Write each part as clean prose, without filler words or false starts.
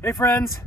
Hey friends,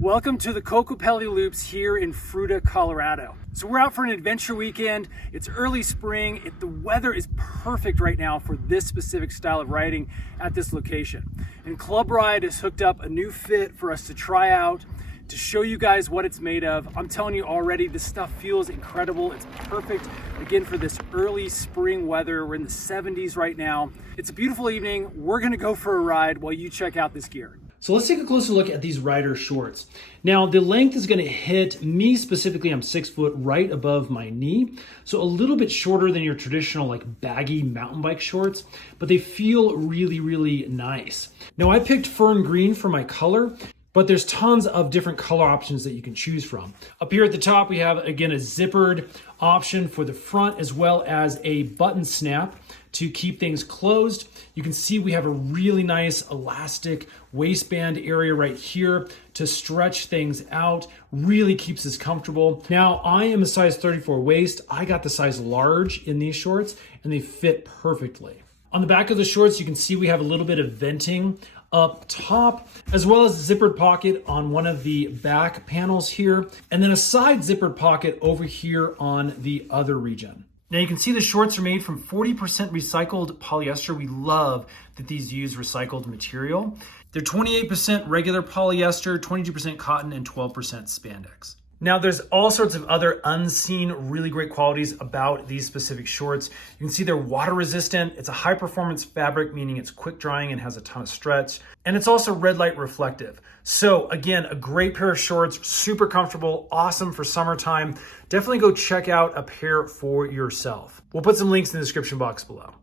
welcome to the Kokopelli Loops here in Fruita, Colorado. So we're out for an adventure weekend. It's early spring. The weather is perfect right now for this specific style of riding at this location. And Club Ride has hooked up a new fit for us to try out, to show you guys what it's made of. I'm telling you already, this stuff feels incredible. It's perfect, again, for this early spring weather. We're in the 70s right now. It's a beautiful evening. We're gonna go for a ride while you check out this gear. So let's take a closer look at these rider shorts. Now the length is going to hit me specifically. I'm 6 foot, right above my knee. So a little bit shorter than your traditional like baggy mountain bike shorts, but they feel really, really nice. Now I picked fern green for my color, but there's tons of different color options that you can choose from. Up here at the top, we have, again, a zippered option for the front, as well as a button snap to keep things closed. You can see we have a really nice elastic waistband area right here to stretch things out. Really keeps us comfortable. Now, I am a size 34 waist. I got the size large in these shorts, and they fit perfectly. On the back of the shorts, you can see we have a little bit of venting up top, as well as a zippered pocket on one of the back panels here, and then a side zippered pocket over here on the other region. Now you can see the shorts are made from 40% recycled polyester. We love that these use recycled material. They're 28% regular polyester, 22% cotton, and 12% spandex. Now there's all sorts of other unseen really great qualities about these specific shorts. You can see they're water resistant. It's a high performance fabric, meaning it's quick drying and has a ton of stretch. And it's also red light reflective. So again, a great pair of shorts, super comfortable, awesome for summertime. Definitely go check out a pair for yourself. We'll put some links in the description box below.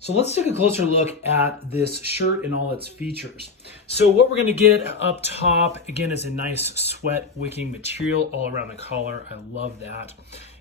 So let's take a closer look at this shirt and all its features. So what we're gonna get up top, again, is a nice sweat wicking material all around the collar. I love that.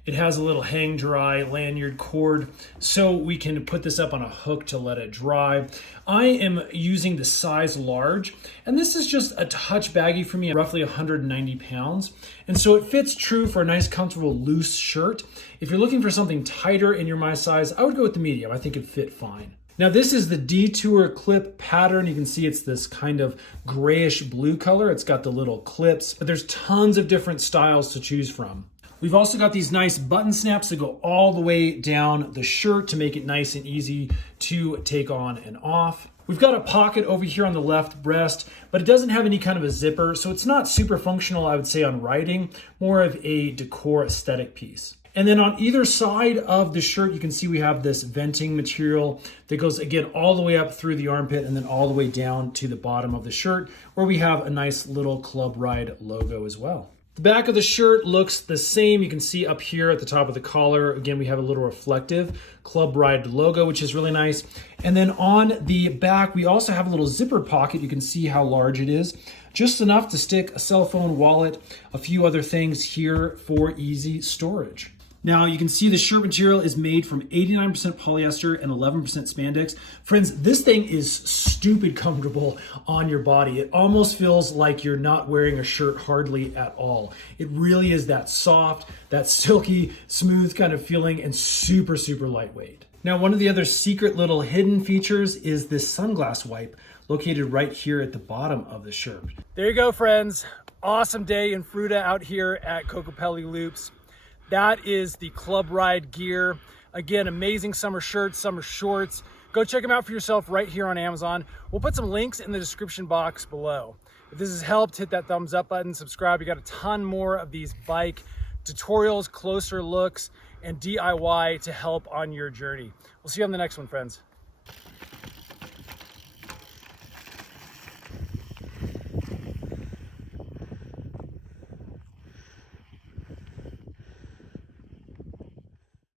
It has a little hang dry lanyard cord, so we can put this up on a hook to let it dry. I am using the size large, and this is just a touch baggy for me, roughly 190 pounds. And so it fits true for a nice, comfortable, loose shirt. If you're looking for something tighter and you're my size, I would go with the medium. I think it'd fit fine. Now this is the Detour clip pattern. You can see it's this kind of grayish blue color. It's got the little clips, but there's tons of different styles to choose from. We've also got these nice button snaps that go all the way down the shirt to make it nice and easy to take on and off. We've got a pocket over here on the left breast, but it doesn't have any kind of a zipper, so it's not super functional, I would say, on riding, more of a decor aesthetic piece. And then on either side of the shirt, you can see we have this venting material that goes, again, all the way up through the armpit and then all the way down to the bottom of the shirt, where we have a nice little Club Ride logo as well. The back of the shirt looks the same. You can see up here at the top of the collar, again, we have a little reflective Club Ride logo, which is really nice. And then on the back, we also have a little zipper pocket. You can see how large it is. Just enough to stick a cell phone, wallet, a few other things here for easy storage. Now you can see the shirt material is made from 89% polyester and 11% spandex. Friends, this thing is stupid comfortable on your body. It almost feels like you're not wearing a shirt hardly at all. It really is that soft, that silky, smooth kind of feeling, and super, super lightweight. Now, one of the other secret little hidden features is this sunglass wipe located right here at the bottom of the shirt. There you go, friends. Awesome day in Fruita out here at Kokopelli Loops. That is the Club Ride gear. Again, amazing summer shirts, summer shorts. Go check them out for yourself right here on Amazon. We'll put some links in the description box below. If this has helped, hit that thumbs up button, subscribe. We got a ton more of these bike tutorials, closer looks, and DIY to help on your journey. We'll see you on the next one, friends.